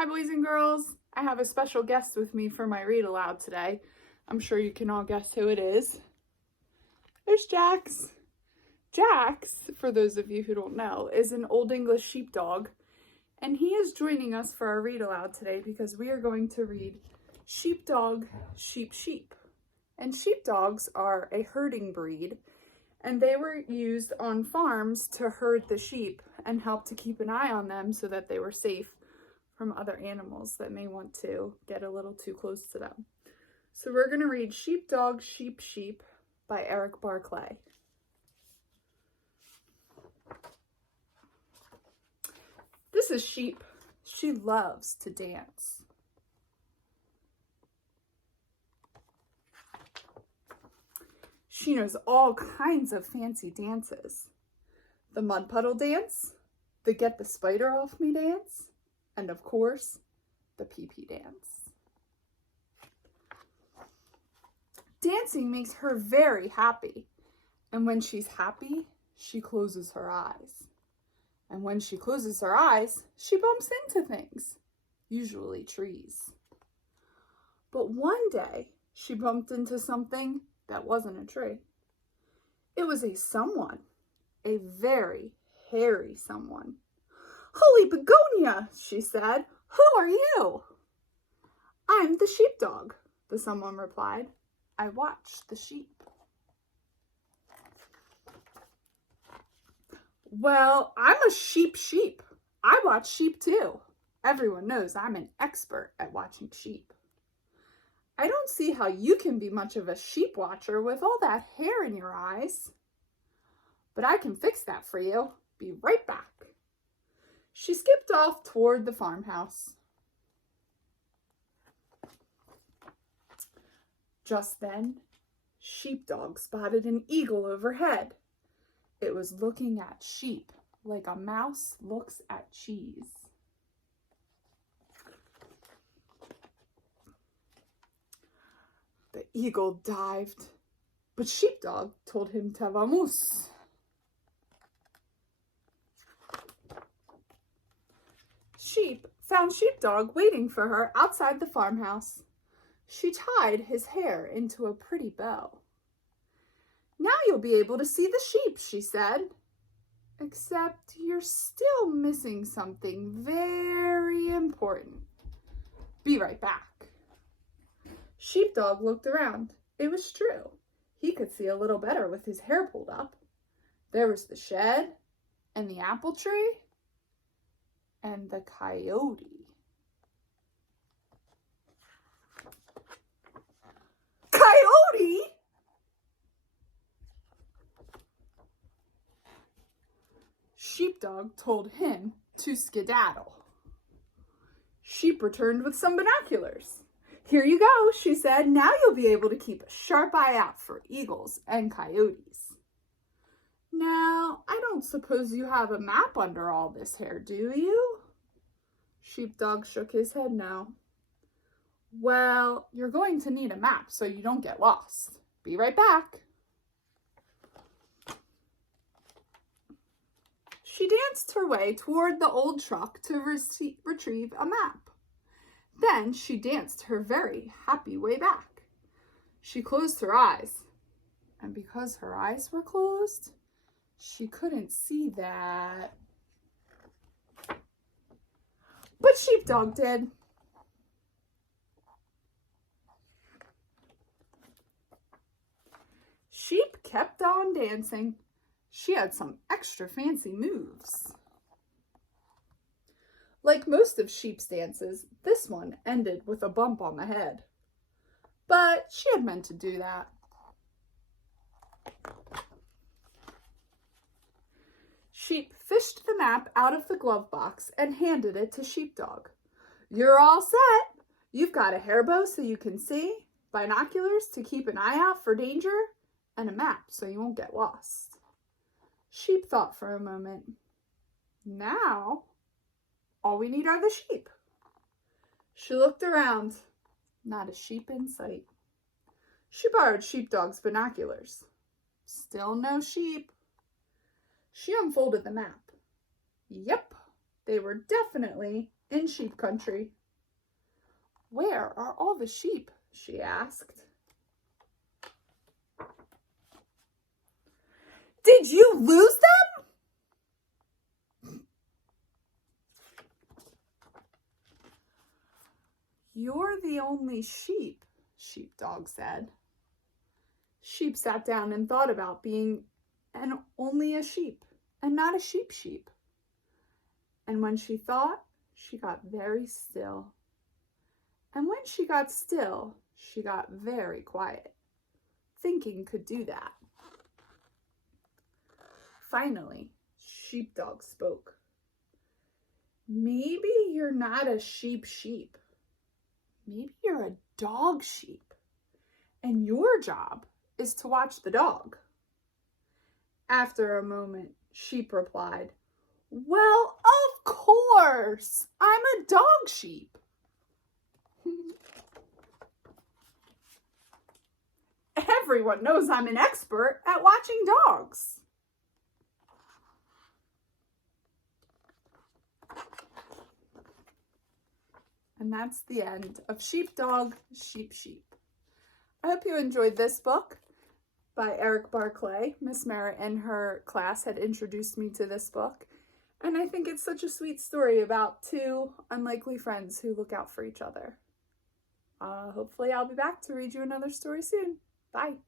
Hi boys and girls, I have a special guest with me for my read aloud today. I'm sure you can all guess who it is. There's Jax. Jax, for those of you who don't know, is an Old English sheepdog, and he is joining us for our read aloud today because we are going to read Sheepdog, Sheep, Sheep. And sheepdogs are a herding breed, and they were used on farms to herd the sheep and help to keep an eye on them so that they were safe from other animals that may want to get a little too close to them. So we're going to read Sheepdog, Sheep, Sheep by Barclay. This is Sheep. She loves to dance. She knows all kinds of fancy dances. The mud puddle dance, the get the spider off me dance, and of course, the pee-pee dance. Dancing makes her very happy, and when she's happy, she closes her eyes. And when she closes her eyes, she bumps into things, usually trees. But one day, she bumped into something that wasn't a tree. It was a someone, a very hairy someone. "Holy begonia," she said. "Who are you?" "I'm the sheepdog," the someone replied. "I watch the sheep." "Well, I'm a sheep. I watch sheep too. Everyone knows I'm an expert at watching sheep." "I don't see how you can be much of a sheep watcher with all that hair in your eyes." "But I can fix that for you. Be right back." She skipped off toward the farmhouse. Just then, Sheepdog spotted an eagle overhead. It was looking at sheep like a mouse looks at cheese. The eagle dived, but Sheepdog told him to vamos. Sheep found Sheepdog waiting for her outside the farmhouse. She tied his hair into a pretty bow. "Now you'll be able to see the sheep," she said. "Except you're still missing something very important. Be right back." Sheepdog looked around. It was true. He could see a little better with his hair pulled up. There was the shed and the apple tree and the coyote. "Coyote?" Sheepdog told him to skedaddle. Sheep returned with some binoculars. "Here you go," she said. "Now you'll be able to keep a sharp eye out for eagles and coyotes." "Now, I don't suppose you have a map under all this hair, do you?" Sheepdog shook his head no. "Well, you're going to need a map so you don't get lost. Be right back." She danced her way toward the old truck to retrieve a map. Then she danced her very happy way back. She closed her eyes, and because her eyes were closed, she couldn't see that. But Sheepdog did. Sheep kept on dancing. She had some extra fancy moves. Like most of Sheep's dances, this one ended with a bump on the head. But she had meant to do that. Sheep fished the map out of the glove box and handed it to Sheepdog. "You're all set. You've got a hair bow so you can see, binoculars to keep an eye out for danger, and a map so you won't get lost." Sheep thought for a moment. "Now, all we need are the sheep." She looked around. Not a sheep in sight. She borrowed Sheepdog's binoculars. Still no sheep. She unfolded the map. Yep, They were definitely in sheep country. "Where are all the sheep?" she asked. "Did you lose them?" "You're the only sheep," Sheepdog said. Sheep sat down and thought about being only a sheep and not a sheep. And when she thought, she got very still. And when she got still, she got very quiet. Thinking could do that. Finally, Sheepdog spoke. "Maybe you're not a sheep. Maybe you're a dog sheep. And your job is to watch the dog." After a moment, Sheep replied, "Well, of course, I'm a dog sheep." "Everyone knows I'm an expert at watching dogs." And that's the end of Sheepdog, Sheep. I hope you enjoyed this book by Eric Barclay. Miss Merritt in her class had introduced me to this book. And I think it's such a sweet story about two unlikely friends who look out for each other. Hopefully I'll be back to read you another story soon. Bye.